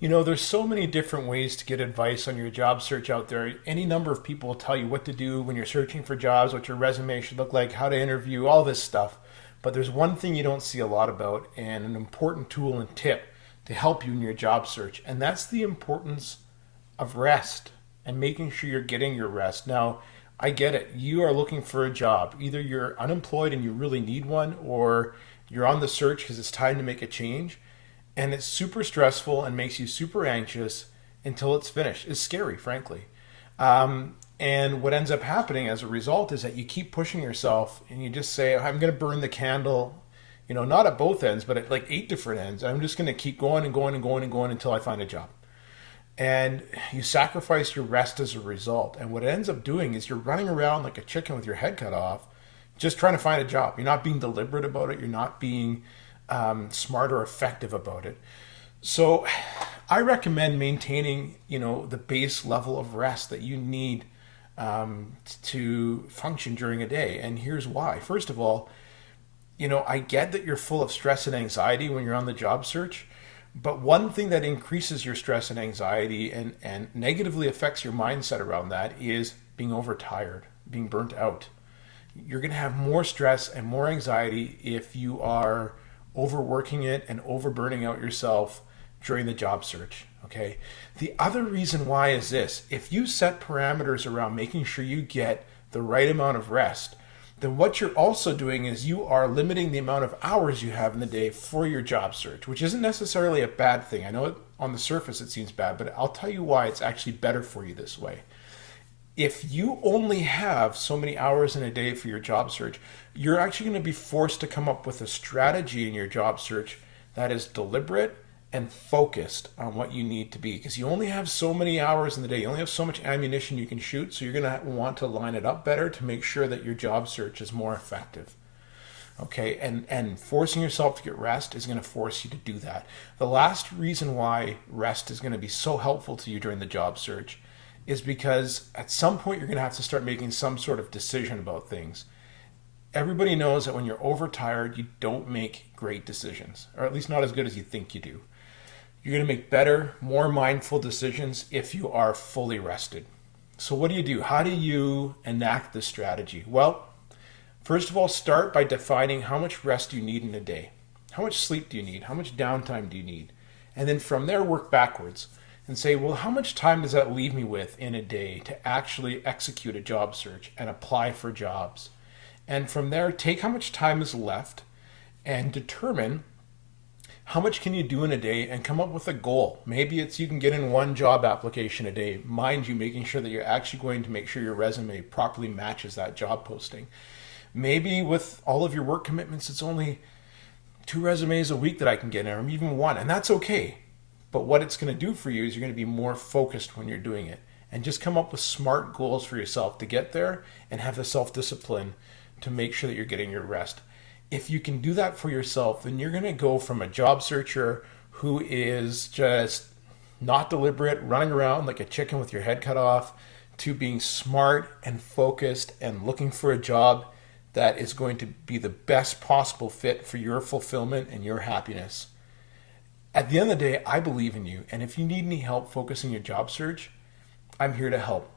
There's so many different ways to get advice on your job search out there. Any number of people will tell you what to do when you're searching for jobs, what your resume should look like, how to interview, all this stuff. But there's one thing you don't see a lot about, and an important tool and tip to help you in your job search, and that's the importance of rest and making sure you're getting your rest. Now, I get it. You are looking for a job. Either you're unemployed and you really need one, or you're on the search because it's time to make a change. And it's super stressful and makes you super anxious until it's finished. It's scary, frankly. And what ends up happening as a result is that you keep pushing yourself and you just say, I'm going to burn the candle, not at both ends, but at like 8 different ends. I'm just going to keep going and going and going and going until I find a job. And you sacrifice your rest as a result. And what it ends up doing is you're running around like a chicken with your head cut off, just trying to find a job. You're not being deliberate about it. You're not being smart or effective about it. So I recommend maintaining, the base level of rest that you need to function during a day. And here's why. First of all, I get that you're full of stress and anxiety when you're on the job search. But one thing that increases your stress and anxiety and negatively affects your mindset around that is being overtired, being burnt out. You're going to have more stress and more anxiety if you are overworking it and overburning out yourself during the job search. Okay. The other reason why is this: if you set parameters around making sure you get the right amount of rest, then what you're also doing is you are limiting the amount of hours you have in the day for your job search, which isn't necessarily a bad thing. I know on the surface it seems bad, but I'll tell you why it's actually better for you this way. If you only have so many hours in a day for your job search, you're actually going to be forced to come up with a strategy in your job search that is deliberate and focused on what you need to be, because you only have so many hours in the day. You only have so much ammunition you can shoot, so you're going to want to line it up better to make sure that your job search is more effective. Okay, and forcing yourself to get rest is going to force you to do that. The last reason why rest is going to be so helpful to you during the job search is because at some point you're going to have to start making some sort of decision about things. Everybody knows that when you're overtired, you don't make great decisions, or at least not as good as you think you do. You're going to make better, more mindful decisions if you are fully rested. So what do? How do you enact this strategy? Well, first of all, start by defining how much rest you need in a day. How much sleep do you need? How much downtime do you need? And then from there, work backwards and say, well, how much time does that leave me with in a day to actually execute a job search and apply for jobs? And from there, take how much time is left and determine how much can you do in a day and come up with a goal. Maybe it's you can get in one job application a day, mind you, making sure that you're actually going to make sure your resume properly matches that job posting. Maybe with all of your work commitments, it's only 2 resumes a week that I can get in, or even 1, and that's okay. But what it's going to do for you is you're going to be more focused when you're doing it. And just come up with smart goals for yourself to get there and have the self-discipline to make sure that you're getting your rest. If you can do that for yourself, then you're going to go from a job searcher who is just not deliberate, running around like a chicken with your head cut off, to being smart and focused and looking for a job that is going to be the best possible fit for your fulfillment and your happiness. At the end of the day, I believe in you. And if you need any help focusing your job search, I'm here to help.